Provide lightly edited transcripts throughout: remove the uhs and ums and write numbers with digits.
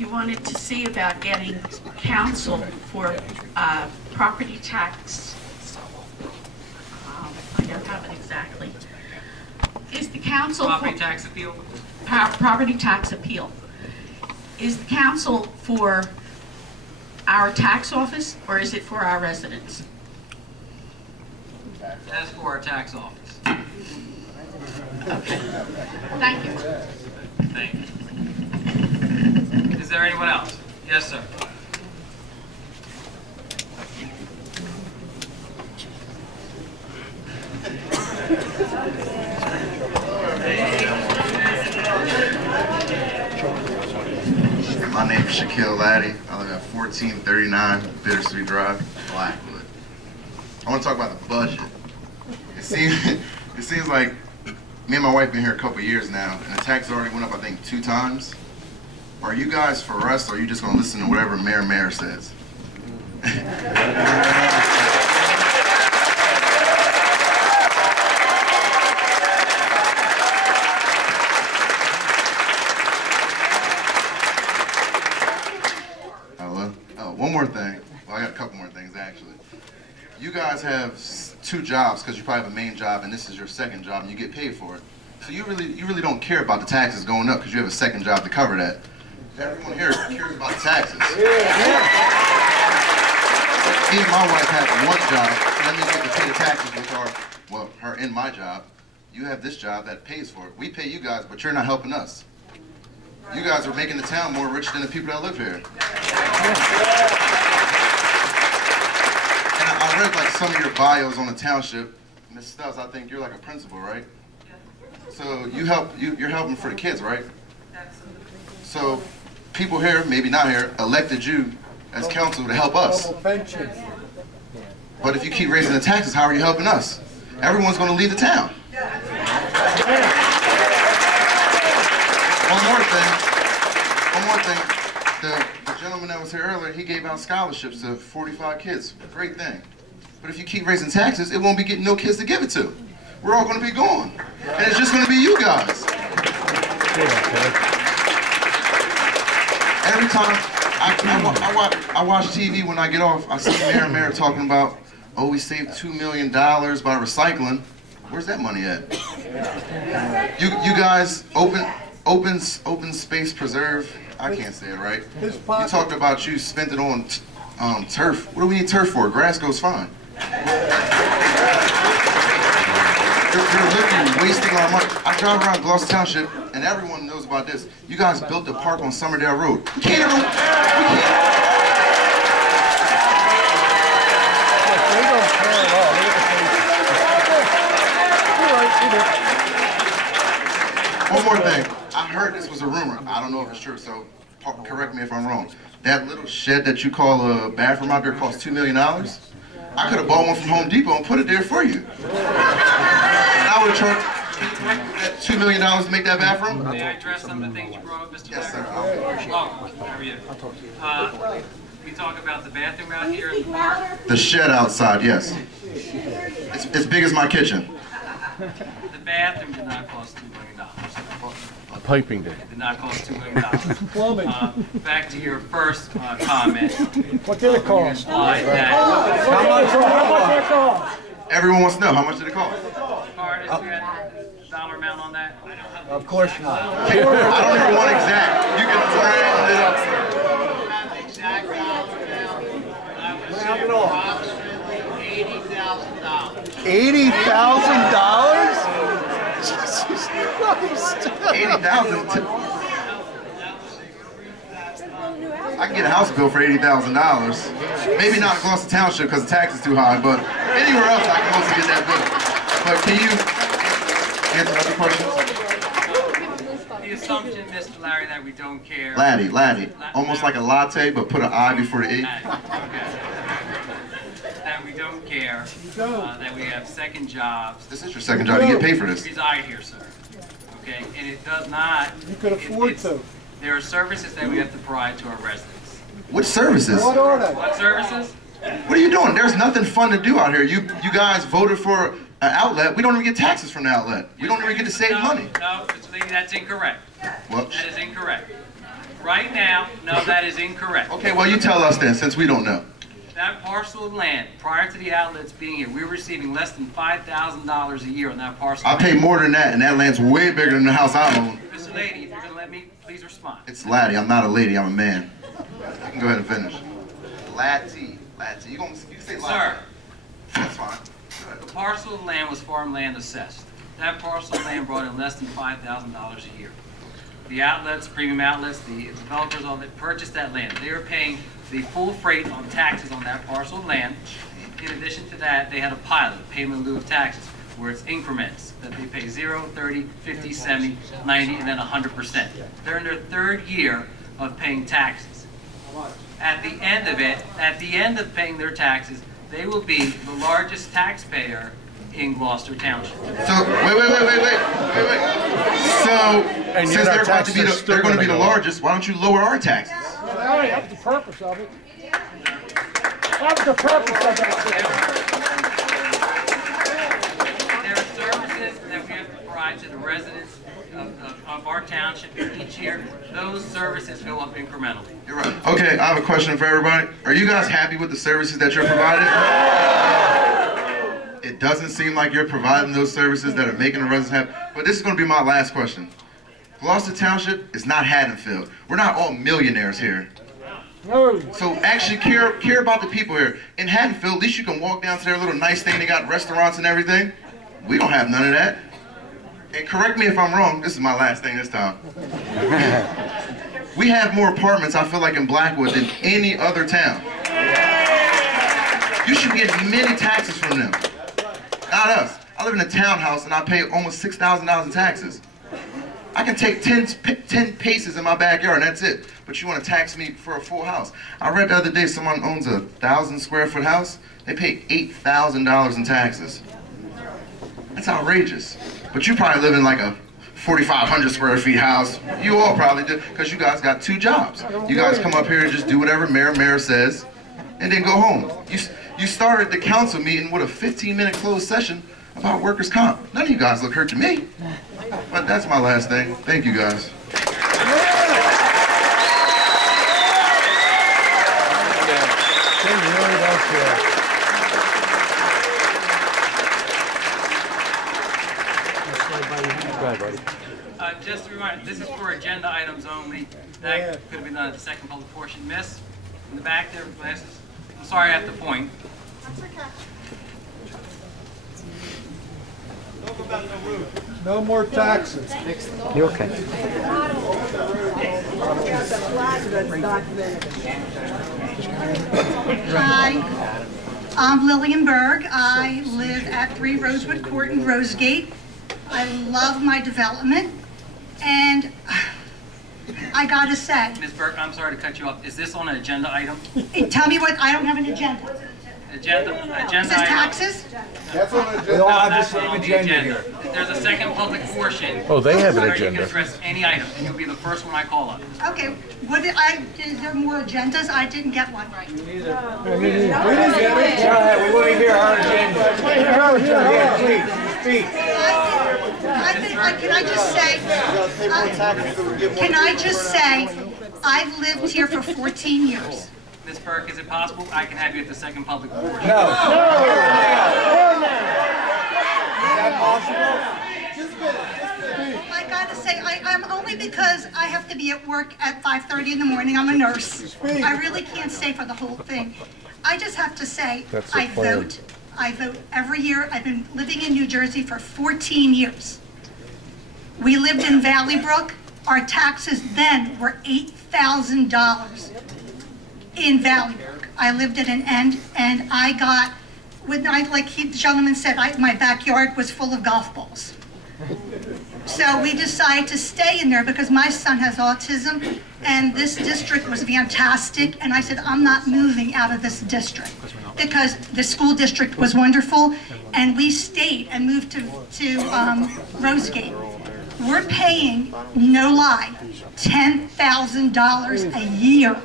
you wanted to see about getting counsel for property tax. I don't have it exactly. Is the council property tax appeal? Property tax appeal. Is the council for our tax office or is it for our residents? That's for our tax office. Okay. Thank you. Thank you. Is there anyone else? Yes, sir. My name is Shaquille Laddie. I live at 1439 Bittersweet Drive, Blackwood. I want to talk about the budget. It seems like me and my wife been here a couple years now, and the tax already went up, I think, 2 times. Are you guys for us, or are you just going to listen to whatever Mayor says? One more thing. Well, I got a couple more things, actually. You guys have 2 jobs because you probably have a main job and this is your second job and you get paid for it. So you really don't care about the taxes going up because you have a second job to cover that. Everyone here cares about the taxes. Me and my wife have 1 job, so that means we have to pay the taxes with her in my job. You have this job that pays for it. We pay you guys, but you're not helping us. You guys are making the town more rich than the people that live here. And I read like some of your bios on the township. Ms. Stubbs, I think you're like a principal, right? So you're helping for the kids, right? So people here, maybe not here, elected you as council to help us. But if you keep raising the taxes, how are you helping us? Everyone's going to leave the town. One more thing. The gentleman that was here earlier, he gave out scholarships to 45 kids. Great thing. But if you keep raising taxes, it won't be getting no kids to give it to. We're all going to be gone. And it's just going to be you guys. Every time I watch TV when I get off, I see Mayor talking about, oh, we saved $2 million by recycling. Where's that money at? You guys, open space preserve, I can't say it right. You talked about you spent it on turf. What do we need turf for? Grass goes fine. You're literally wasting our money. I drive around Gloucester Township, and everyone knows about this. You guys built the park on Summerdale Road. We can't. One more thing. I heard this was a rumor. I don't know if it's true, so correct me if I'm wrong. That little shed that you call a bathroom out there costs $2 million? I could have bought one from Home Depot and put it there for you. I would have charged $2 million to make that bathroom. May I address some of the things you brought up, Mr. Yes, sir. Oh, how are you? I'll talk to you. We talk about the bathroom out here. The shed outside, yes. It's big as my kitchen. The bathroom did not cost $2 million. Piping did. It did not cost $2 million. Back to your first comment. What did it cost? How much did it cost? Everyone wants to know, how much did it cost? Artist, you had a dollar amount on that? Of course not. I don't even want exact. You can round it up. Round it off. $80,000? Jesus Christ. 80,000. I can get a house bill for $80,000. Maybe not in Gloucester Township because the tax is too high, but anywhere else I can also get that bill. But can you answer other questions? The assumption, Mr. Larry, that we don't care. Laddie. Almost like a latte, but put an I before the E. Okay. That we don't care. That we have second jobs. This is your second job. You get paid for this. Reside here, sir. Okay, and it does not. You could afford to. There are services that we have to provide to our residents. Which services? What are they? What services? What are you doing? There's nothing fun to do out here. You guys voted for an outlet. We don't even get taxes from the outlet. We don't even get to save money. No, Mr. Lee, that's incorrect. Well, That is incorrect. Right now, no, that is incorrect. Okay, well, you tell us then, since we don't know. That parcel of land, prior to the outlets being here, we were receiving less than $5,000 a year on that parcel. I pay more than that, and that land's way bigger than the house I own. Mr. Lady, if you're going to let me, please respond. It's laddie. I'm not a lady. I'm a man. You can go ahead and finish. Laddie. You say laddie? Sir, That's fine. the parcel of land was farmland assessed. That parcel of land brought in less than $5,000 a year. The outlets, premium outlets, the developers, all that purchased that land. They were paying the full freight on taxes on that parcel of land. In addition to that, they had a pilot, payment in lieu of taxes, where it's increments, that they pay 0, 30, 50, 70, 90, and then 100%. They're in their third year of paying taxes. At the end of it, at the end of paying their taxes, they will be the largest taxpayer in Gloucester Township. So wait. So since they're going to be the largest, why don't you lower our taxes? Hey, that's the purpose of it. That was the purpose of that. There are services that we have to provide to the residents of our township each year. Those services go up incrementally. You're right. Okay, I have a question for everybody. Are you guys happy with the services that you're providing? It doesn't seem like you're providing those services that are making the residents happy. But this is going to be my last question. Gloucester Township is not Haddonfield. We're not all millionaires here. No. So actually care about the people here. In Haddonfield, at least you can walk down to their little nice thing. They got restaurants and everything. We don't have none of that. And correct me if I'm wrong. This is my last thing this time. We have more apartments, I feel like, in Blackwood than any other town. You should get many taxes from them. Not us. I live in a townhouse and I pay almost $6,000 in taxes. I can take 10 paces in my backyard and that's it. But you want to tax me for a full house. I read the other day someone owns a 1,000 square foot house. They pay $8,000 in taxes. That's outrageous. But you probably live in like a 4,500 square feet house. You all probably do, because you guys got 2 jobs. You guys come up here and just do whatever mayor says and then go home. You started the council meeting with a 15-minute closed session about workers' comp. None of you guys look hurt to me. But that's my last thing. Thank you guys. Just a reminder, this is for agenda items only. That could have been done at the second public portion. Miss, in the back there with glasses. I'm sorry I have to point. No more taxes. You okay? Hi, I'm Lillian Berg. I live at 3 Rosewood Court in Rosegate. I love my development, and I gotta say. Ms. Burke, I'm sorry to cut you off. Is this on an agenda item? Tell me what, I don't have an agenda. Agenda Is this item. taxes? That's on the agenda. We all have the That's same on the agenda here. There's a second public portion. Oh, they have an where you agenda. can address any item, and you'll be the first one I call up. Okay, is there more agendas? I didn't get one right. We didn't get it. We want to hear our agenda. Yeah, please, speak. Can I just say, I've lived here for 14 years. Ms. Burke, is it possible I can have you at the second public portion? No. Is that possible? I gotta say, I'm only because I have to be at work at 5:30 in the morning. I'm a nurse. I really can't stay for the whole thing. I just have to say, That's the I plan. vote. I vote every year. I've been living in New Jersey for 14 years. We lived in Valley Brook. Our taxes then were $8,000 in Valley Brook. I lived at an end, and I got, like the gentleman said, my backyard was full of golf balls. So we decided to stay in there because my son has autism, and this district was fantastic, and I said, I'm not moving out of this district because the school district was wonderful, and we stayed and moved to Rosegate. We're paying, no lie, $10,000 a year.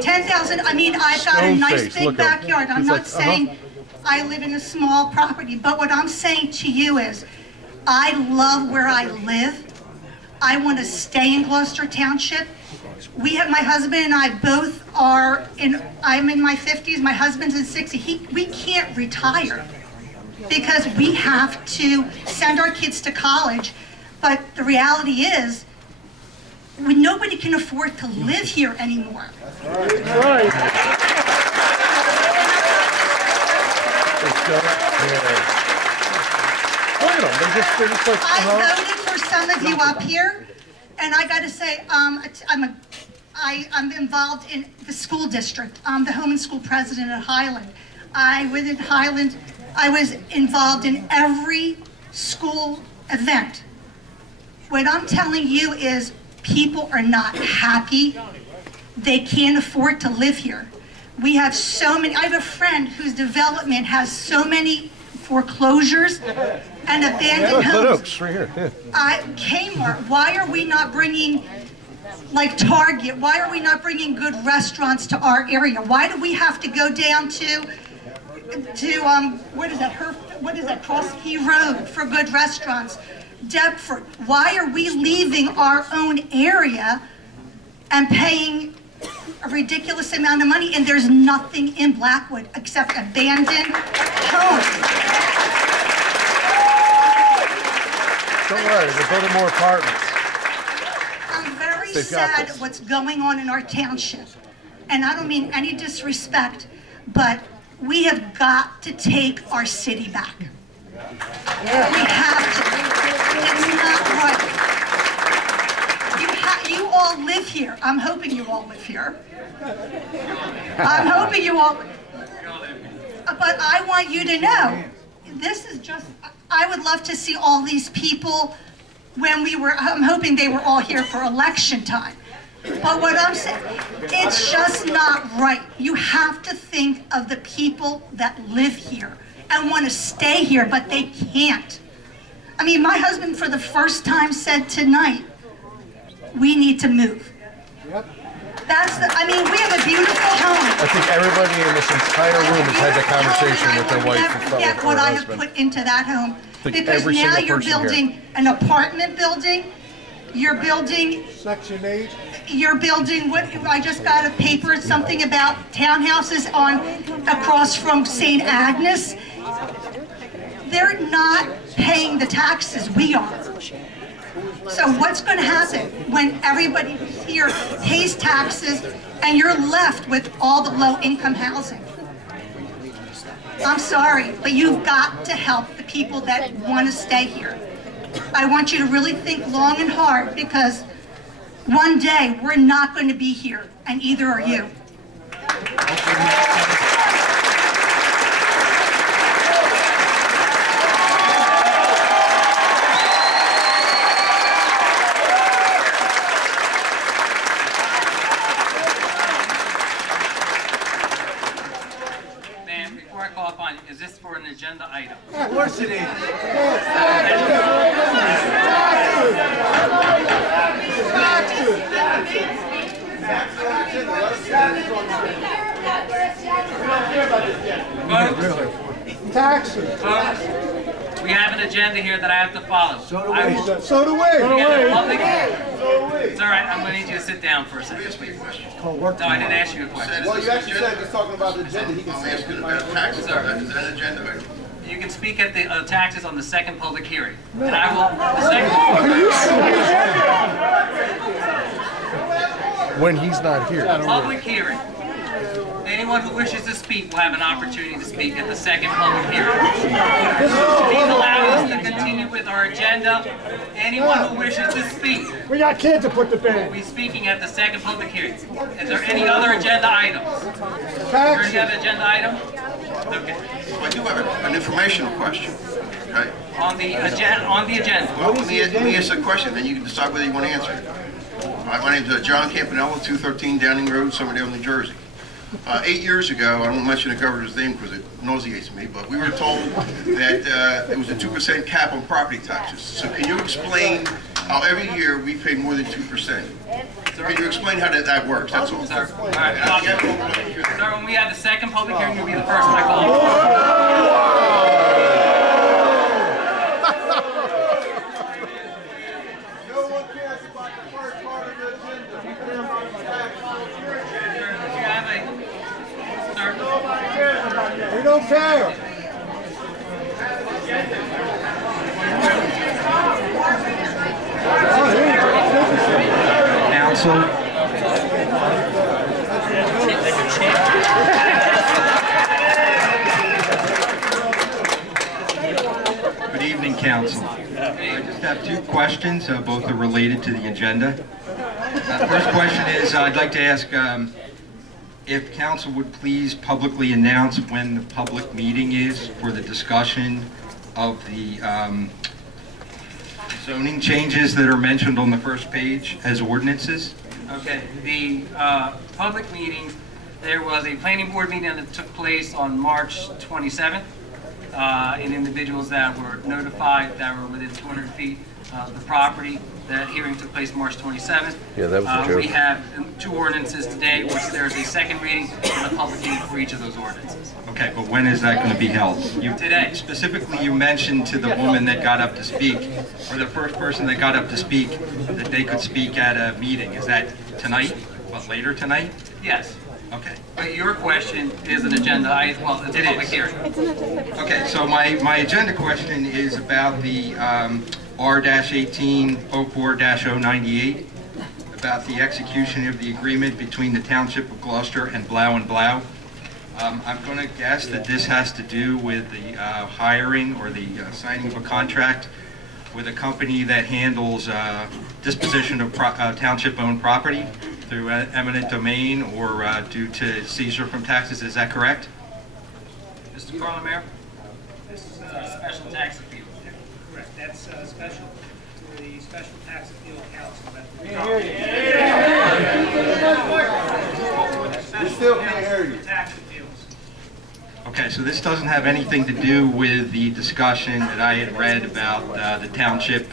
10,000, I mean, I've got a nice Stoneface, big look at him. backyard. I'm He's not like, saying I live in a small property, but what I'm saying to you is, I love where I live. I want to stay in Gloucester Township. My husband and I both are I'm in my 50s, my husband's in 60. We can't retire because we have to send our kids to college. But the reality is, nobody can afford to live here anymore. Right. I voted for some of you up here, and I got to say, I'm involved in the school district. I'm the home and school president at Highland. Within Highland, I was involved in every school event. What I'm telling you is people are not happy. They can't afford to live here. We have so many, I have a friend whose development has so many foreclosures and abandoned homes. Right here. Kmart, why are we not bringing, like Target, why are we not bringing good restaurants to our area? Why do we have to go down to what is that, Cross Key Road for good restaurants? Deptford, why are we leaving our own area and paying a ridiculous amount of money, and there's nothing in Blackwood except abandoned homes? Don't worry, they're building more apartments. I'm very sad at what's going on in our township, and I don't mean any disrespect, but we have got to take our city back. We have to. It's not right. You all live here. I'm hoping you all live here. I'm hoping you all. But I want you to know, this is just, I would love to see all these people I'm hoping they were all here for election time. But what I'm saying, it's just not right. You have to think of the people that live here and want to stay here, but they can't. I mean, my husband for the first time said tonight, we need to move. Yep. We have a beautiful home. I think everybody in this entire room has had that conversation with their wife or fellow what I have put into that home. Because every now single you're person building here. an apartment building, you're building Section 8. You're building what I just got a paper, something about townhouses across from St. Agnes. They're not paying the taxes, we are. So what's going to happen when everybody here pays taxes and you're left with all the low-income housing? I'm sorry, but you've got to help the people that want to stay here. I want you to really think long and hard, because one day we're not going to be here, and either are you. Ma'am, before I call upon you, is this for an agenda item? Of course it is. Taxes. We have an agenda here that I have to follow. So do we. It's So do we. all right, I'm going to need you to sit down for a second. No, I didn't ask you a question. Well, you actually said he's talking about the agenda. He can say it. Taxes, is that an agenda item? You can speak at the taxes on the second public hearing. And I will, When he's not here. public hearing. Anyone who wishes to speak will have an opportunity to speak at the second public hearing. Please allow us to continue with our agenda. Anyone who wishes to speak We got kids to put to bed. will be speaking at the second public hearing. Is there any other agenda items? Is there any other agenda item? Okay. I do have an informational question. Okay. On the agenda. Well, let me ask a question, then you can decide whether you want to answer it. My name's John Campanella, 213 Downing Road, Somerdale, New Jersey. 8 years ago, I won't mention the governor's name because it nauseates me, but we were told that there was a 2% cap on property taxes. So can you explain how every year we pay more than 2%? Can you explain how that works? That's all. Sir, all right, sir, when we have the second public hearing, you'll be the first one I call. No one cares no fair. Council. Good evening, Council. I just have two questions. Both are related to the agenda. First question is, I'd like to ask if Council would please publicly announce when the public meeting is for the discussion of the zoning changes that are mentioned on the first page as ordinances. Okay, the public meetings, there was a planning board meeting that took place on March 27th. And individuals that were notified that were within 200 feet of the property. That hearing took place March 27th. Yeah, that was a joke. We have two ordinances today, which there's a second reading and a public hearing for each of those ordinances. Okay, but when is that going to be held? Today. Specifically, you mentioned to the woman that got up to speak, or the first person that got up to speak, that they could speak at a meeting. Is that tonight? What, later tonight? Yes. Okay. But your question is an agenda item. Well, it's a public hearing. Okay, so my agenda question is about the R-1804-098, about the execution of the agreement between the Township of Gloucester and Blau & Blau. I'm going to guess that this has to do with the hiring or the signing of a contract with a company that handles disposition of township-owned property through eminent domain or due to seizure from taxes. Is that correct? Mr. Carlin, Mayor? This is a special tax appeal. Correct. That's special for the Special Tax Appeal Council. We still can't hear you. Tax appeals. Okay, so this doesn't have anything to do with the discussion that I had read about the township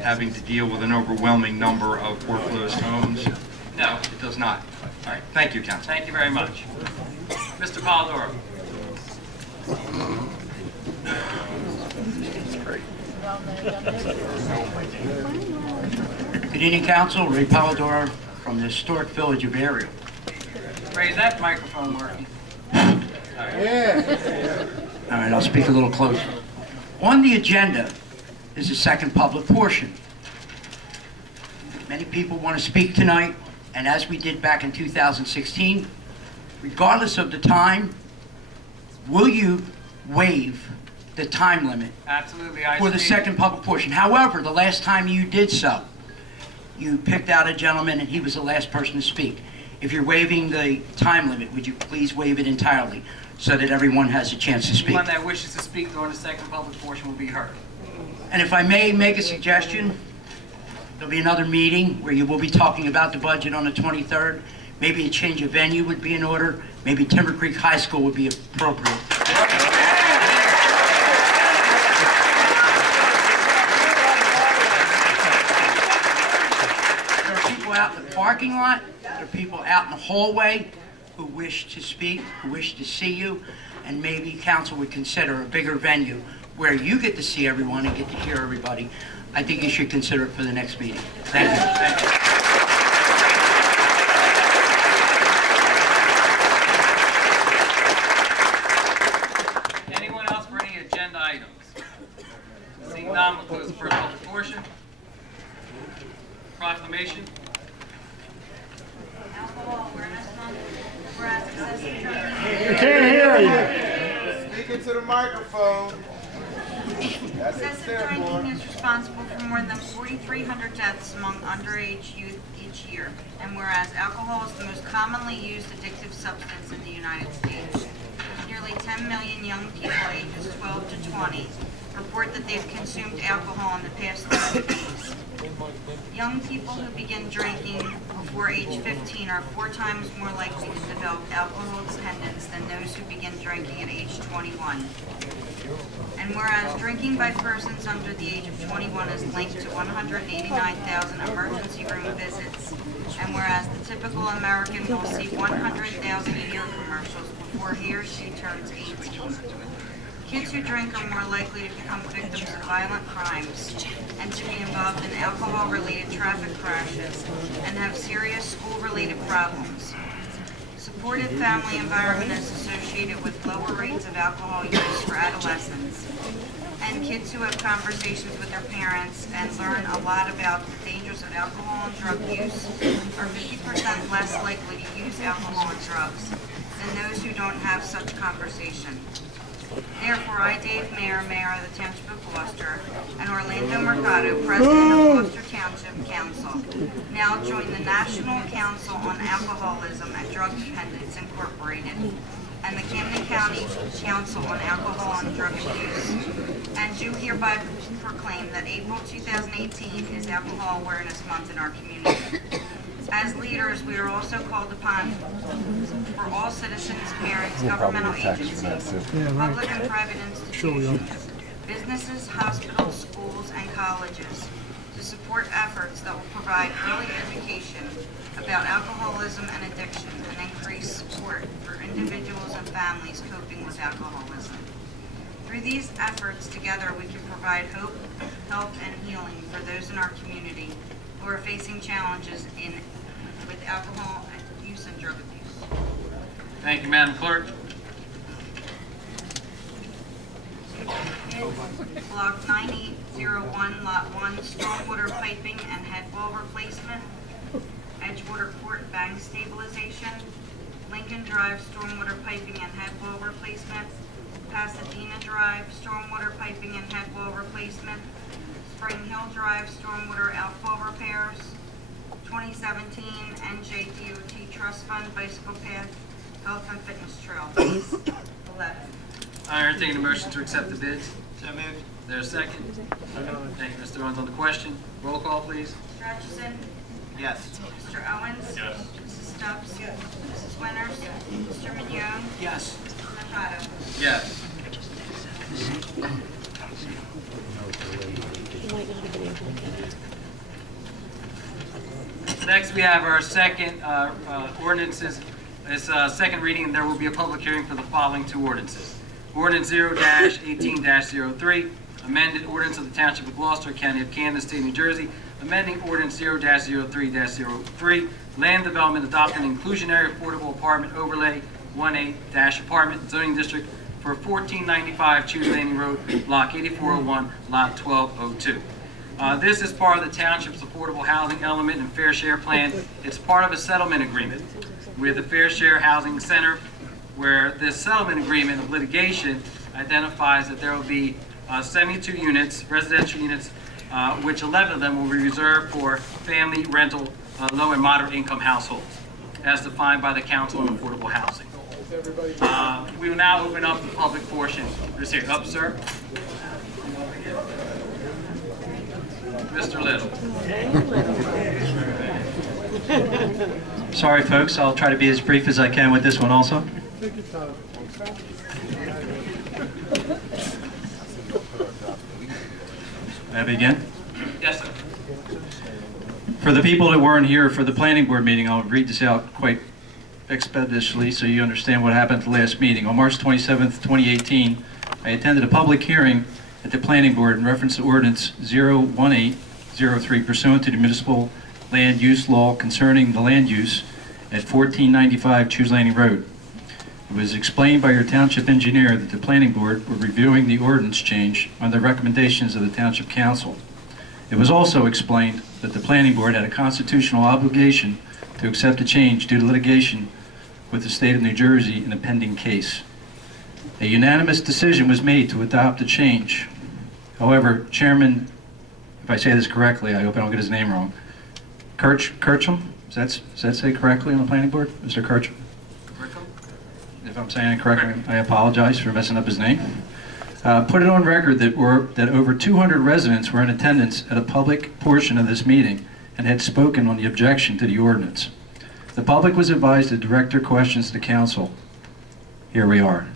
having to deal with an overwhelming number of foreclosed homes? No. It does not. All right, thank you, Council. Thank you very much. Mr. Polidoro. Good evening, Council. Ray Polidoro from the historic village of Ariel. Ray, is that microphone working? Yeah. All right, I'll speak a little closer. On the agenda is the second public portion. Many people want to speak tonight, and as we did back in 2016, regardless of the time, will you waive the time limit Absolutely. for the second public portion? However, the last time you did so, you picked out a gentleman and he was the last person to speak. If you're waiving the time limit, would you please waive it entirely so that everyone has a chance to speak? Anyone that wishes to speak during the second public portion will be heard. And if I may make a suggestion, there'll be another meeting where you will be talking about the budget on the 23rd. Maybe a change of venue would be in order. Maybe Timber Creek High School would be appropriate. There are people out in the parking lot. There are people out in the hallway who wish to speak, who wish to see you, and maybe council would consider a bigger venue where you get to see everyone and get to hear everybody. I think you should consider it for the next meeting. Thank you. Thank you. Anyone else for any agenda items? Seeing none, we'll close the first public portion. Proclamation. Alcohol awareness month. Whereas excessive drinking. We can't hear you. Speak into the microphone. Excessive drinking is responsible for more than 4,300 deaths among underage youth each year. And whereas alcohol is the most commonly used addictive substance in the United States, nearly 10 million young people ages 12 to 20 report that they've consumed alcohol in the past 30 days. Young people who begin drinking before age 15 are 4 times more likely to develop alcohol dependence than those who begin drinking at age 21. And whereas drinking by persons under the age of 21 is linked to 189,000 emergency room visits, and whereas the typical American will see 100,000 beer commercials before he or she turns 18. Kids who drink are more likely to become victims of violent crimes and to be involved in alcohol-related traffic crashes and have serious school-related problems. Supportive Family Environment Association associated with lower rates of alcohol use for adolescents. And kids who have conversations with their parents and learn a lot about the dangers of alcohol and drug use are 50% less likely to use alcohol and drugs than those who don't have such conversation. Therefore, I, Dave Mayer, Mayor of the Township of Gloucester, and Orlando Mercado, President of Gloucester Township Council, now join the National Council on Alcoholism and Drug Dependence Incorporated and the Camden County Council on Alcohol and Drug Abuse, and do hereby proclaim that April 2018 is Alcohol Awareness Month in our community. As leaders, we are also called upon for all citizens, parents, governmental agencies, public and private institutions, businesses, hospitals, schools, and colleges to support efforts that will provide early education about alcoholism and addiction and increase support for individuals and families coping with alcoholism. Through these efforts, together we can provide hope, help, and healing for those in our community who are facing challenges with alcohol use and drug abuse. Thank you, Madam Clerk. Block 9801, Lot 1, stormwater piping and head wall replacement. Edgewater Court bank stabilization. Lincoln Drive, stormwater piping and head wall replacement. Pasadena Drive, stormwater piping and head wall replacement. Spring Hill Drive, stormwater outfall repairs. 2017 NJDOT Trust Fund Bicycle Path Health and Fitness Trail. 11. I entertain a motion to accept the bids. So moved. Is there a second? Thank you, Mr. Owens. On the question, roll call, please. Mr. Hutchison? Yes. Mr. Owens? Yes. Mrs. Stubbs? Yes. Mrs. Winters? Mr. Mignone? Yes. Mr. Mercado? Yes. Next, we have our second ordinances. This second reading, and there will be a public hearing for the following two ordinances. Ordinance 0-18-03, amended ordinance of the Township of Gloucester, County of Camden, State of New Jersey, amending ordinance 0-03-03, land development adopting inclusionary affordable apartment overlay 1A-apartment zoning district for 1495 Chews Landing Road, Block 8401, Lot 1202. This is part of the Township's affordable housing element and fair share plan. It's part of a settlement agreement with the Fair Share Housing Center, where this settlement agreement of litigation identifies that there will be 72 units, residential units, which 11 of them will be reserved for family rental, low and moderate income households, as defined by the Council on Affordable Housing. We will now open up the public portion. Who's here? Up, sir. Mr. Little. Sorry, folks. I'll try to be as brief as I can with this one also. May I begin? Yes, sir. For the people that weren't here for the planning board meeting, I'll read this out quite expeditiously so you understand what happened at the last meeting. On March 27th, 2018, I attended a public hearing at the planning board in reference to ordinance 01803 pursuant to the municipal land use law concerning the land use at 1495 Chews Landing Road. It was explained by your township engineer that the planning board were reviewing the ordinance change on the recommendations of the township council. It was also explained that the planning board had a constitutional obligation to accept the change due to litigation with the state of New Jersey in a pending case. A unanimous decision was made to adopt the change. However, Chairman, if I say this correctly, I hope I don't get his name wrong, Kirchum, does that say correctly on the planning board? Mr. Kirchum? If I'm saying it correctly, I apologize for messing up his name. Put it on record that over 200 residents were in attendance at a public portion of this meeting and had spoken on the objection to the ordinance. The public was advised to direct their questions to the council. Here we are.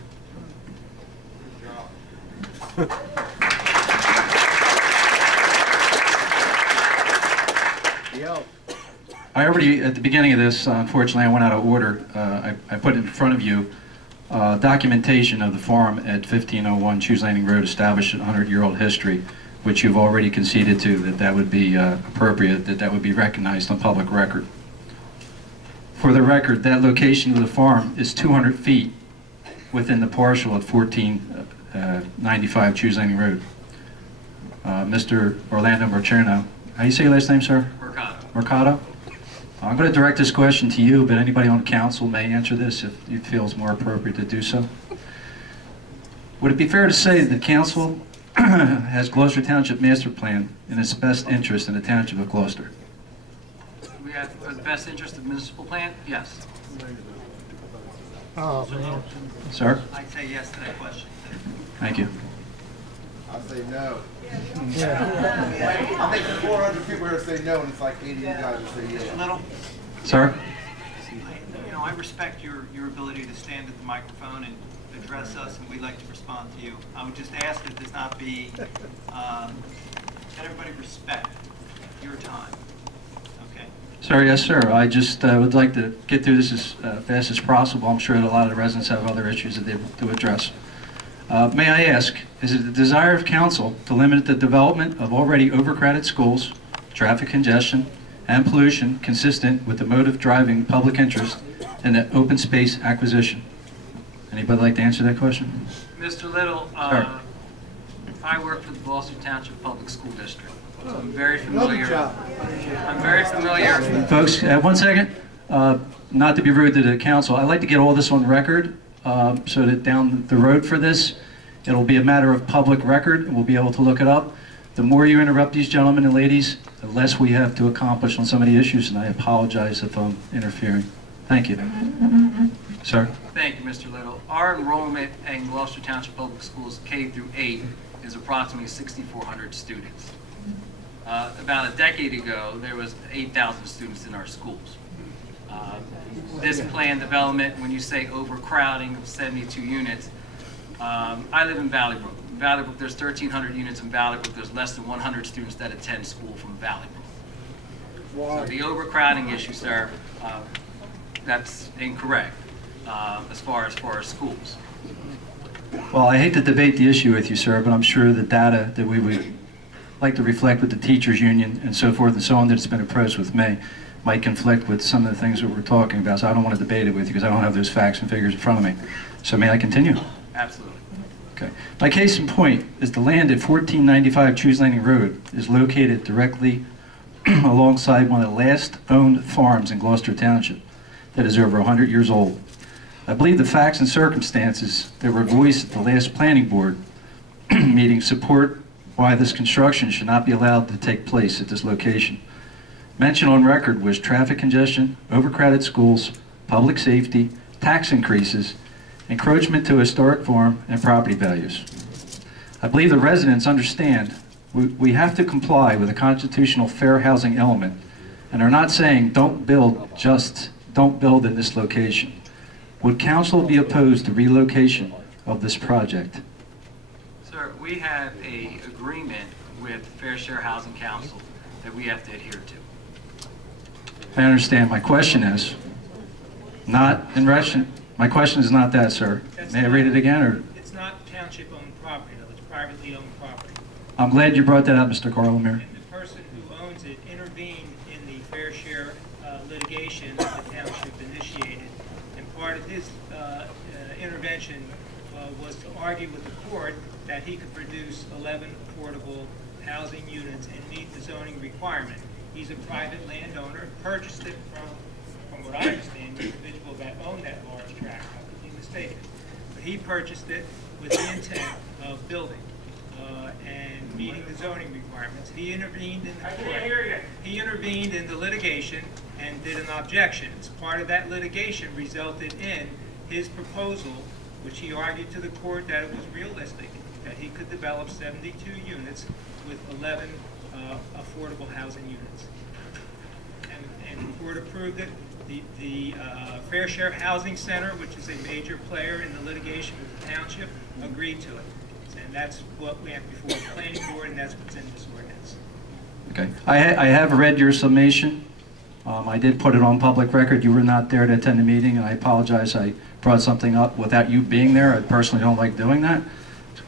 I already, at the beginning of this, unfortunately I went out of order. I put in front of you documentation of the farm at 1501 Chews Landing Road established a 100-year-old history, which you've already conceded to that would be appropriate, that would be recognized on public record. For the record, that location of the farm is 200 feet within the parcel at 1495 Choose Landing Road. Mr. Orlando Mercano, how do you say your last name, sir? Mercado. I'm going to direct this question to you, but anybody on council may answer this if you feel it's more appropriate to do so. Would it be fair to say that the council has Gloucester Township Master Plan in its best interest in the Township of Gloucester? We have the best interest of municipal plan? Yes. Oh, man. Sir? I'd say yes to that question. Thank you. I say no. Yeah. I think 400 people here say no, and it's like 80 guys that say yeah. Little, Sir? I respect your ability to stand at the microphone and address us, and we'd like to respond to you. I would just ask that this not be, that everybody respect your time, okay? Sir, yes, sir. I just would like to get through this as fast as possible. I'm sure that a lot of the residents have other issues that they have to address. May I ask, is it the desire of council to limit the development of already overcrowded schools, traffic congestion, and pollution consistent with the mode of driving public interest in the open space acquisition? Anybody like to answer that question? Mr. Little, Sure. I work for the Gloucester Township Public School District. So I'm very familiar. I'm very familiar. Folks, one second. Not to be rude to the council, I'd like to get all this on record so that down the road for this, it'll be a matter of public record and we'll be able to look it up. The more you interrupt these gentlemen and ladies, the less we have to accomplish on some of the issues, and I apologize if I'm interfering. Thank you. Sir? Thank you, Mr. Little. Our enrollment in Gloucester Township Public Schools K through 8 is approximately 6,400 students. About a decade ago, there was 8,000 students in our schools. This plan development, when you say overcrowding of 72 units, I live in Valley Brook. In Valley Brook, there's 1,300 units in Valley Brook. There's less than 100 students that attend school from Valley Brook. So the overcrowding issue, sir, that's incorrect as far as for our schools. Well, I hate to debate the issue with you, sir, but I'm sure the data that we would like to reflect with the teachers union and so forth and so on that's been approached with me might conflict with some of the things that we're talking about, so I don't want to debate it with you because I don't have those facts and figures in front of me. So may I continue? Absolutely. Okay. My case in point is the land at 1495 Choose Landing Road is located directly alongside one of the last owned farms in Gloucester Township that is over 100 years old. I believe the facts and circumstances that were voiced at the last planning board meeting support why this construction should not be allowed to take place at this location. Mentioned on record was traffic congestion, overcrowded schools, public safety, tax increases, encroachment to historic farm and property values. I believe the residents understand we have to comply with a constitutional fair housing element and are not saying don't build, just don't build in this location. Would council be opposed to relocation of this project? Sir, we have an agreement with Fair Share Housing Council that we have to adhere to. I understand. My question is not in Russian. My question is not that, sir. May I read it again, or? It's not township-owned property, though. It's privately owned property. I'm glad you brought that up, Mr. Carlemere. And the person who owns it intervened in the fair share litigation that the township initiated. And part of his intervention was to argue with the court that he could produce 11 affordable housing units and meet the zoning requirement. He's a private landowner, purchased it from what I understand, the individual that owned that large tract. I could be mistaken. But he purchased it with the intent of building and meeting the zoning requirements. He intervened in the court. He intervened in the litigation and did an objection. As part of that litigation resulted in his proposal, which he argued to the court that it was realistic, that he could develop 72 units with 11 affordable housing units. And the court approved it. The Fair Share Housing Center, which is a major player in the litigation with the township, agreed to it. And that's what we have before the planning board, and that's what's in this ordinance. Okay. I have read your summation. I did put it on public record. You were not there to attend the meeting, and I apologize. I brought something up without you being there. I personally don't like doing that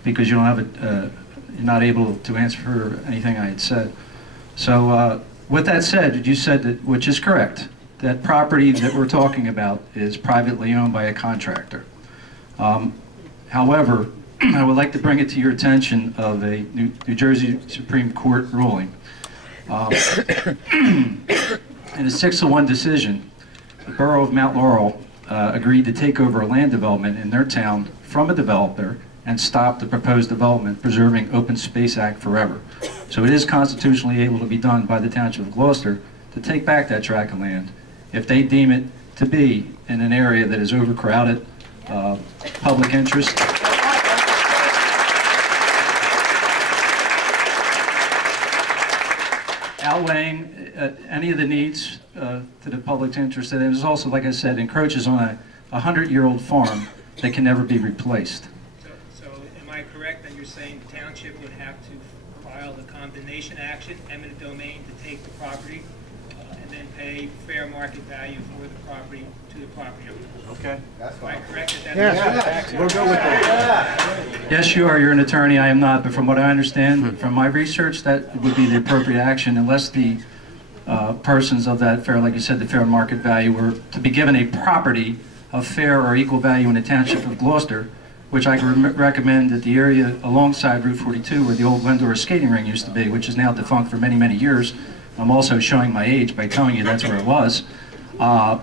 because you don't have you're not able to answer for anything I had said. So with that said, you said that, which is correct, that property that we're talking about is privately owned by a contractor. However, I would like to bring it to your attention of a New Jersey Supreme Court ruling. In a 6-1 decision, the borough of Mount Laurel agreed to take over a land development in their town from a developer and stop the proposed development, preserving Open Space Act forever. So it is constitutionally able to be done by the Township of Gloucester to take back that tract of land if they deem it to be in an area that is overcrowded, public interest. Outweighing any of the needs to the public's interest, and it is also, like I said, encroaches on a 100-year-old farm that can never be replaced. So am I correct that you're saying the township would have to file the condemnation action, eminent domain, to take the property, and then pay fair market value for the property to the property owner? Okay. Am I correct that Yes. We'll go with that. Yes, you are. You're an attorney. I am not. But from what I understand, from my research, that would be the appropriate action unless the persons of that fair, like you said, the fair market value, were to be given a property of fair or equal value in the Township of Gloucester, which I recommend that the area alongside Route 42, where the old Glendora skating ring used to be, which is now defunct for many, many years. I'm also showing my age by telling you that's where it was.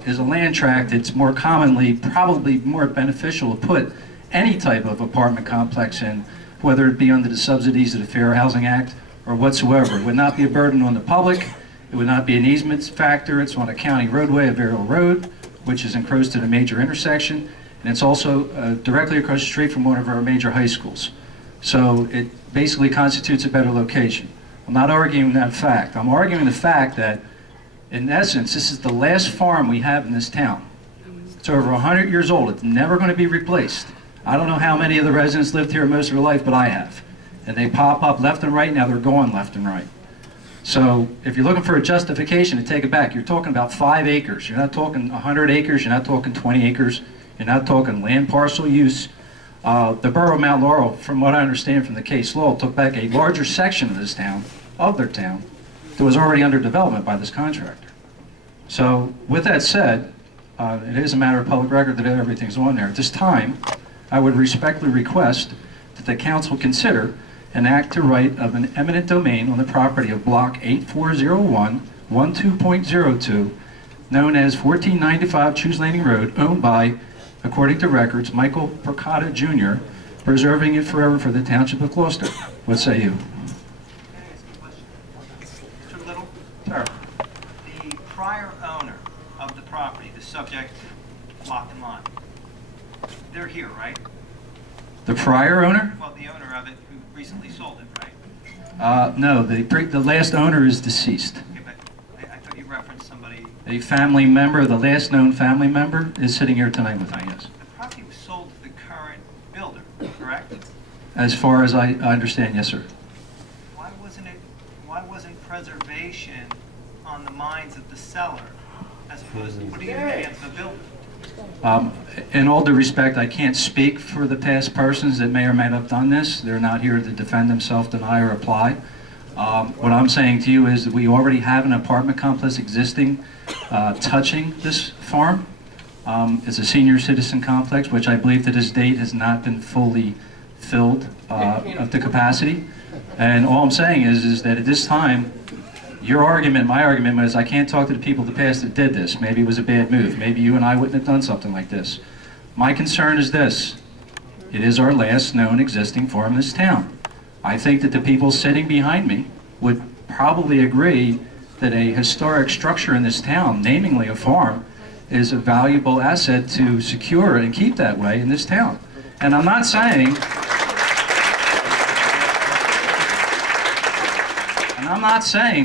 Is a land tract that's more commonly, probably more beneficial to put any type of apartment complex in, whether it be under the subsidies of the Fair Housing Act or whatsoever. It would not be a burden on the public. It would not be an easement factor. It's on a county roadway, a Burial Road, which is encroached to a major intersection, and it's also directly across the street from one of our major high schools. So it basically constitutes a better location. I'm not arguing that fact. I'm arguing the fact that, in essence, this is the last farm we have in this town. It's over 100 years old. It's never going to be replaced. I don't know how many of the residents lived here most of their life, but I have. And they pop up left and right, now they're gone left and right. So if you're looking for a justification to take it back, you're talking about 5 acres. You're not talking 100 acres, you're not talking 20 acres, you're not talking land parcel use. The borough of Mount Laurel, from what I understand from the case law, took back a larger section of this town, of their town, that was already under development by this contractor. So with that said, it is a matter of public record that everything's on there. At this time, I would respectfully request that the council consider an act to right of an eminent domain on the property of Block 8401, 12.02, known as 1495 Chews Landing Road, owned by, according to records, Michael Percotta Jr., preserving it forever for the Township of Gloucester. What say you? Mr. Little? Sir. The prior owner of the property, the subject block and lot, they're here, right? The prior owner? Well, the owner of it who recently sold it, right? No, the last owner is deceased. Okay, but I thought you referenced somebody. A family member, the last known family member, is sitting here tonight with me, yes. The property was sold to the current builder, correct? As far as I understand, yes, sir. Why wasn't preservation on the minds of the seller as opposed to putting it in the hands of the builder? In all due respect, I can't speak for the past persons that may or may not have done this. They're not here to defend themselves, deny, or apply. What I'm saying to you is that we already have an apartment complex existing touching this farm. It's a senior citizen complex, which I believe to this date has not been fully filled up to capacity. And all I'm saying is that at this time, your argument, my argument was I can't talk to the people of the past that did this. Maybe it was a bad move. Maybe you and I wouldn't have done something like this. My concern is this. It is our last known existing farm in this town. I think that the people sitting behind me would probably agree that a historic structure in this town, namely a farm, is a valuable asset to secure and keep that way in this town. And I'm not saying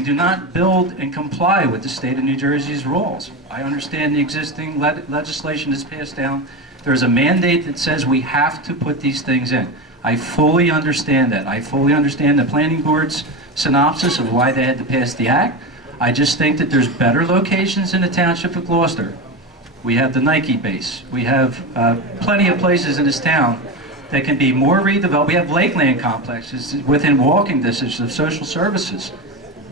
do not build and comply with the state of New Jersey's rules. I understand the existing legislation that's passed down. There's a mandate that says we have to put these things in. I fully understand that. I fully understand the planning board's synopsis of why they had to pass the act. I just think that there's better locations in the Township of Gloucester. We have the Nike base. We have plenty of places in this town that can be more redeveloped. We have lakeland complexes within walking distance of social services.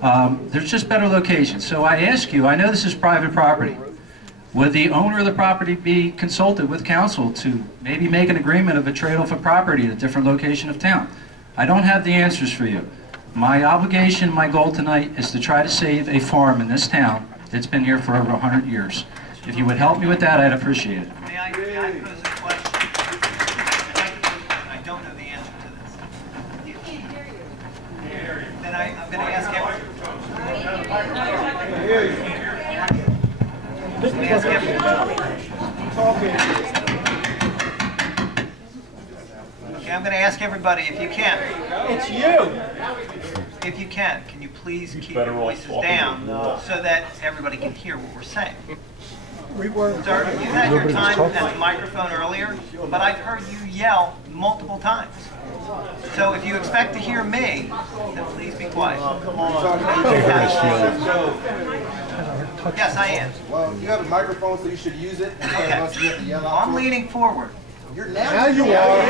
There's just better locations. So I ask you, I know this is private property. would the owner of the property be consulted with counsel to maybe make an agreement of a trade-off of property at a different location of town? I don't have the answers for you. My obligation, my goal tonight is to try to save a farm in this town that's been here for over 100 years. If you would help me with that, I'd appreciate it. May I pose a question? I don't know the answer to this. Then I'm going to ask everyone. Okay, I'm going to ask everybody, if you can. It's you! If you can you please keep your voices down so that everybody can hear what we're saying? Sir, you had your time at the microphone earlier, but I've heard you yell multiple times. So if you expect to hear me, then please be quiet. Yes, I am. Well, you have a microphone, so you should use it. Okay. I'm leaning forward. Now you are.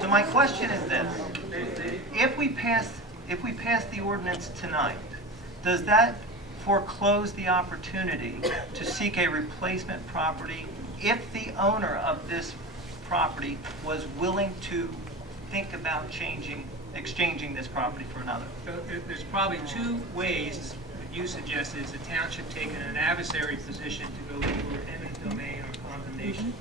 So my question is this. If we pass the ordinance tonight, does that foreclose the opportunity to seek a replacement property if the owner of this property was willing to think about exchanging this property for another? So there's probably two ways that you suggested is the township taking an adversary position to go into eminent domain or condemnation.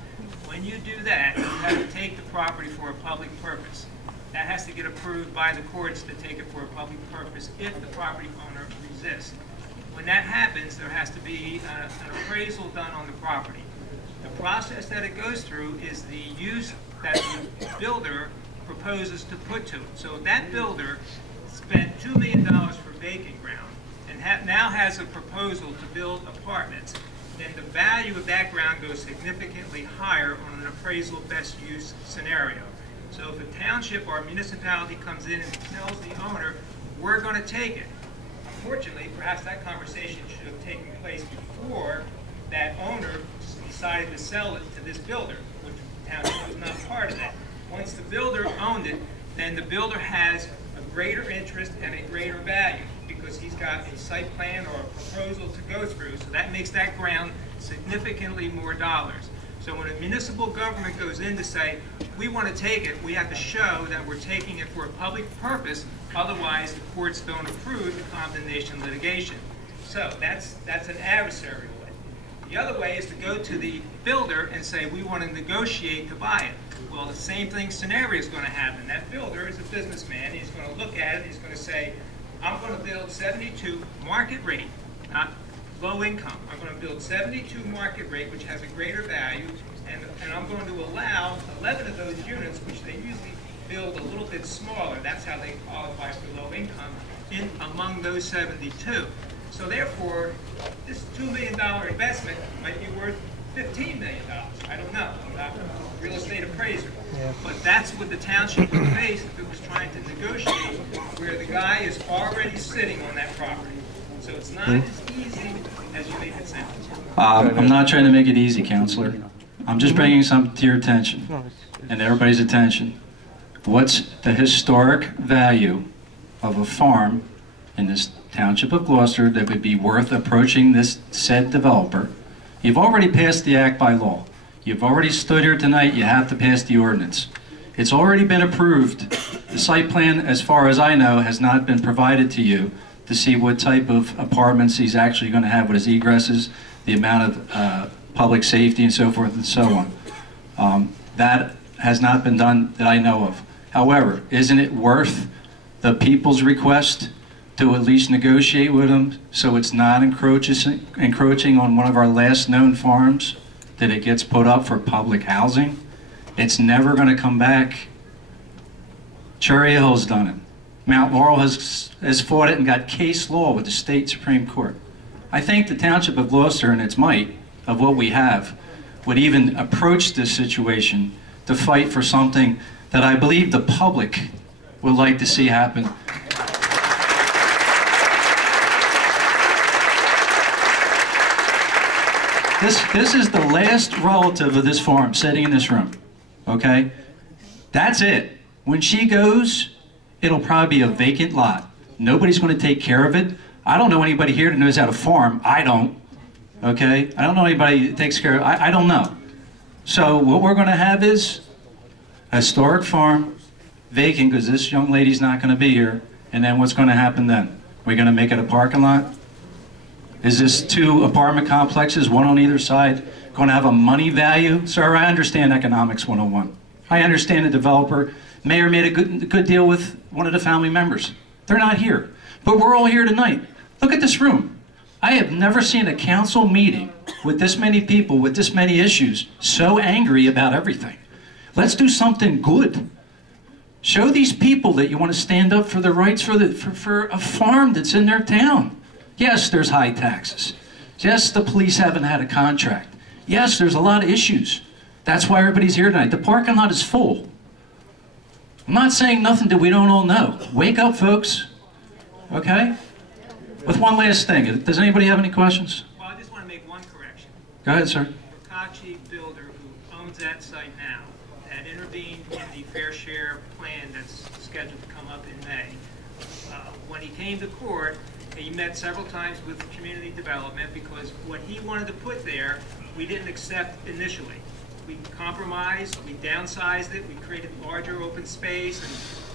When you do that, you have to take the property for a public purpose. That has to get approved by the courts to take it for a public purpose if the property owner resists. When that happens, there has to be an appraisal done on the property. The process that it goes through is the use that the builder proposes to put to it. So if that builder spent $2 million for vacant ground and now has a proposal to build apartments, then the value of that ground goes significantly higher on an appraisal best use scenario. So if a township or a municipality comes in and tells the owner, we're going to take it. Unfortunately, perhaps that conversation should have taken place before that owner decided to sell it to this builder, which the township was not part of that. Once the builder owned it, then the builder has a greater interest and a greater value because he's got a site plan or a proposal to go through, so that makes that ground significantly more dollars. So when a municipal government goes in to say, we want to take it, we have to show that we're taking it for a public purpose, otherwise the courts don't approve the condemnation litigation. So that's an adversarial way. The other way is to go to the builder and say, we want to negotiate to buy it. Well, the same thing scenario is going to happen. That builder is a businessman, he's going to look at it, he's going to say, I'm going to build 72 market rate, not low income. I'm going to build 72 market rate, which has a greater value, and I'm going to allow 11 of those units, which they usually build a little bit smaller. That's how they qualify for low income in among those 72. So therefore, this $2 million investment might be worth $15 million. I don't know. I'm not a real estate appraiser. Yeah. But that's what the township would face if it was trying to negotiate, where the guy is already sitting on that property. So it's not as easy as you make it sound. I'm not trying to make it easy, Counselor. I'm just bringing something to your attention and everybody's attention. What's the historic value of a farm in this township of Gloucester that would be worth approaching this said developer? You've already passed the act by law. You've already stood here tonight, you have to pass the ordinance. It's already been approved. The site plan, as far as I know, has not been provided to you to see what type of apartments he's actually going to have with his egresses, the amount of public safety and so forth and so on. That has not been done that I know of. However, isn't it worth the people's request to at least negotiate with them so it's not encroaching on one of our last known farms, that it gets put up for public housing? It's never going to come back. Cherry Hill's done it. Mount Laurel has fought it and got case law with the state Supreme Court. I think the Township of Gloucester, in its might of what we have, would even approach this situation to fight for something that I believe the public would like to see happen. This is the last relative of this farm sitting in this room, okay? That's it. When she goes, it'll probably be a vacant lot. Nobody's going to take care of it. I don't know anybody here that knows how to farm. I don't. Okay? I don't know anybody that takes care of, I don't know. So what we're going to have is a historic farm, vacant because this young lady's not going to be here. And then what's going to happen then? We're going to make it a parking lot? Is this 2 apartment complexes, one on either side, going to have a money value? Sir, I understand economics 101. I understand the developer may or made a good deal with one of the family members. They're not here. But we're all here tonight. Look at this room. I have never seen a council meeting with this many people, with this many issues, so angry about everything. Let's do something good. Show these people that you want to stand up for the rights for a farm that's in their town. Yes, there's high taxes. Yes, the police haven't had a contract. Yes, there's a lot of issues. That's why everybody's here tonight. The parking lot is full. I'm not saying nothing that we don't all know. Wake up, folks. Okay? With one last thing. Does anybody have any questions? Well, I just want to make one correction. Go ahead, sir. Kachi Builder, who owns that site now, had intervened in the fair share plan that's scheduled to come up in May. When he came to court, he met several times with community development because what he wanted to put there, we didn't accept initially. We compromised, we downsized it, we created larger open space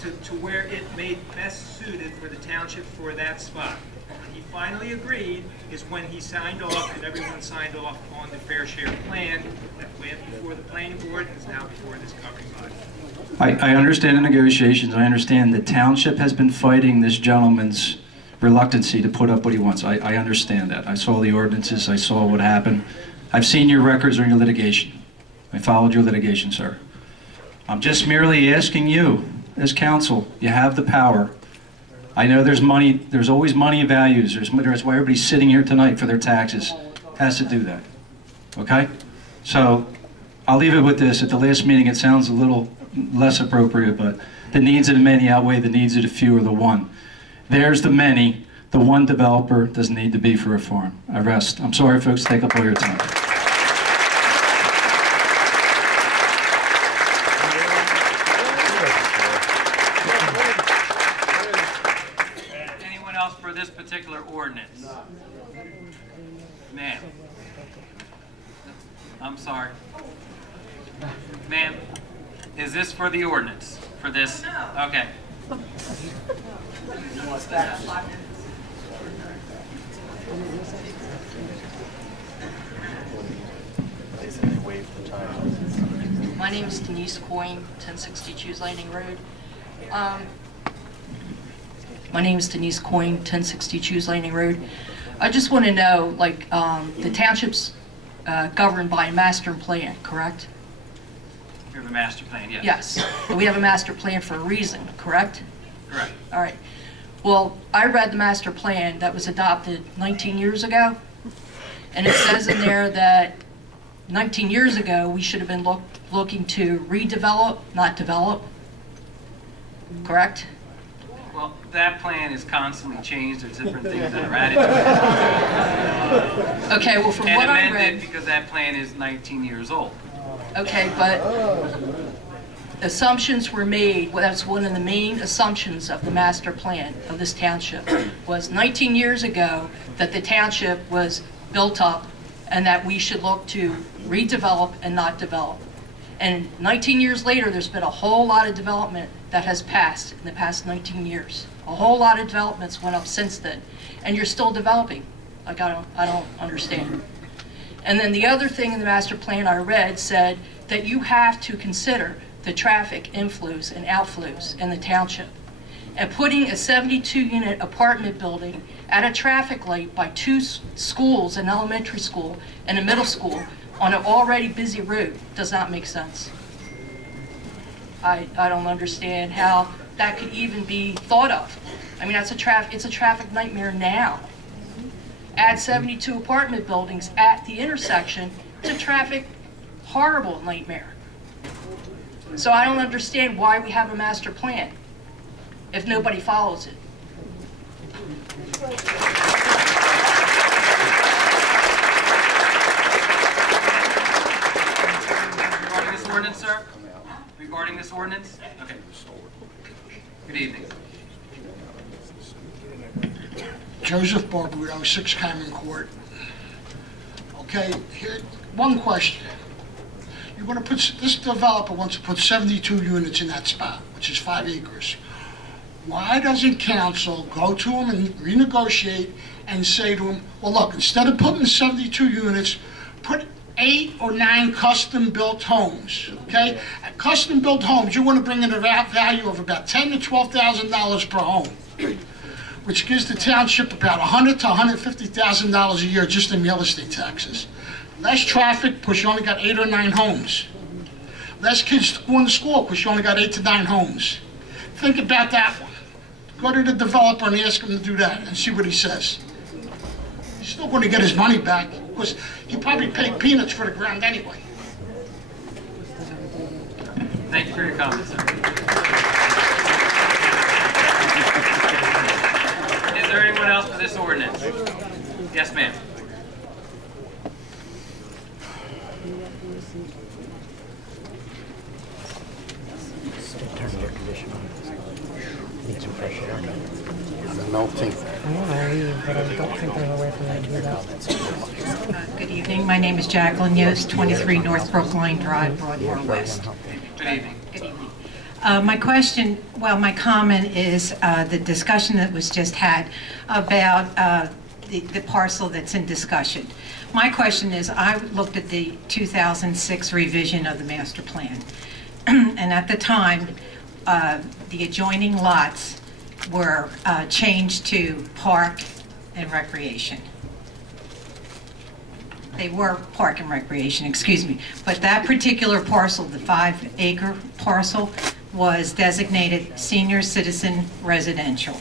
and to where it made best suited for the township for that spot. When he finally agreed is when he signed off and everyone signed off on the fair share plan that went before the planning board and is now before this governing body. I understand the negotiations. I understand the township has been fighting this gentleman's reluctancy to put up what he wants. I understand that. I saw the ordinances. I saw what happened. I've seen your records on your litigation. I followed your litigation, sir. I'm just merely asking you, as council, you have the power. I know there's money, there's always money and values. There's why everybody's sitting here tonight for their taxes. Has to do that. Okay? So, I'll leave it with this. At the last meeting, it sounds a little less appropriate, but the needs of the many outweigh the needs of the few or the one. There's the many. The one developer doesn't need to be for a farm. I rest. I'm sorry, folks, to take up all your time. Anyone else for this particular ordinance? Ma'am. I'm sorry. Ma'am, is this for the ordinance? For this? Okay. My name is Denise Coyne, 1060 Choose Landing Road. I just want to know, like, the township's governed by a master plan, correct? We have a master plan, yes. Yes. But we have a master plan for a reason, correct? Correct. All right. Well, I read the master plan that was adopted 19 years ago, and it says in there that 19 years ago we should have been looking to redevelop, not develop. Correct? Well, that plan is constantly changed. There's different things that are added to it. Okay, well, from what I read... amended because that plan is 19 years old. Okay, but assumptions were made. Well, that's one of the main assumptions of the master plan of this township, was 19 years ago that the township was built up and that we should look to redevelop and not develop. And 19 years later, there's been a whole lot of development that has passed in the past 19 years. A whole lot of developments went up since then, and you're still developing. Like, I don't understand. And then the other thing in the master plan I read said that you have to consider the traffic inflows and outflows in the township. And putting a 72-unit apartment building at a traffic light by 2 schools, an elementary school and a middle school, on an already busy road does not make sense. I don't understand how that could even be thought of. I mean, it's a traffic nightmare now. Add 72 apartment buildings at the intersection, it's a traffic horrible nightmare. So I don't understand why we have a master plan if nobody follows it. Regarding this ordinance, sir? Regarding this ordinance? Okay. Good evening. Joseph Barbuto, 6 Cameron Court. Okay, here, one question. You want to put, this developer wants to put 72 units in that spot, which is 5 acres. Why doesn't council go to him and renegotiate and say to him, well, look, instead of putting 72 units, put 8 or 9 custom-built homes, okay? At custom-built homes, you want to bring in a value of about $10,000 to $12,000 per home, which gives the township about $100,000 to $150,000 a year just in real estate taxes. Less traffic, because you only got 8 or 9 homes. Less kids going to school, because you only got 8 to 9 homes. Think about that one. Go to the developer and ask him to do that and see what he says. He's still going to get his money back, because he probably paid peanuts for the ground anyway. Thank you for your comments, sir. Is there anyone else for this ordinance? Yes, ma'am. Turn the air conditioner on. Need some fresh air. I'm melting. But I don't think there's a way for them to do that. Good evening. My name is Jacqueline Yost, 23 North Brookline Drive, Broadmoor West. Good evening. Good evening. My comment is the discussion that was just had about the parcel that's in discussion. My question is, I looked at the 2006 revision of the master plan, and at the time, the adjoining lots were changed to park and recreation. They were park and recreation, excuse me. But that particular parcel, the 5-acre parcel, was designated senior citizen residential.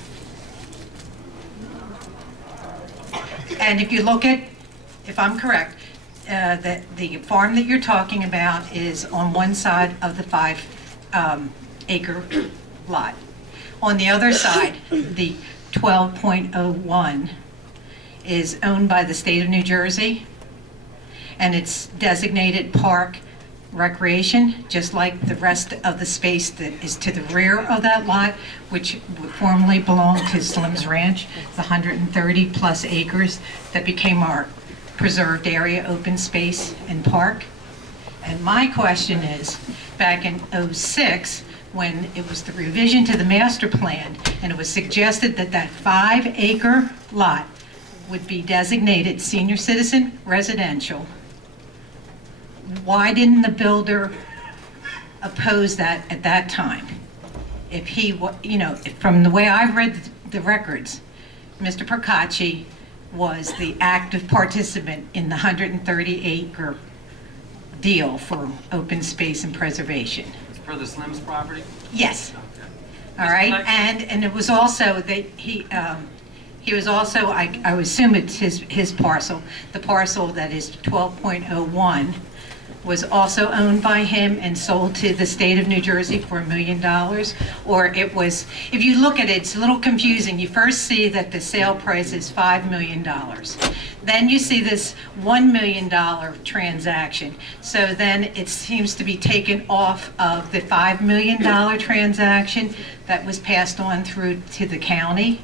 And if you look at, if I'm correct, the farm that you're talking about is on one side of the 5-acre lot. On the other side, the 12.01 is owned by the state of New Jersey, and it's designated park recreation, just like the rest of the space that is to the rear of that lot, which formerly belonged to Slim's Ranch, the 130 plus acres that became our preserved area, open space, and park. And my question is, back in '06, when it was the revision to the master plan, and it was suggested that that 5-acre lot would be designated senior citizen residential, why didn't the builder oppose that at that time? If he, from the way I've read the records, Mr. Procacci was the active participant in the 130-acre deal for open space and preservation. For the Slim's property? Yes. All right, and it was also that he was also, I assume it's his parcel, the parcel that is 12.01 was also owned by him and sold to the state of New Jersey for $1 million, or it was, if you look at it, it's a little confusing. You first see that the sale price is $5 million. Then you see this $1 million transaction. So then it seems to be taken off of the $5 million transaction that was passed on through to the county.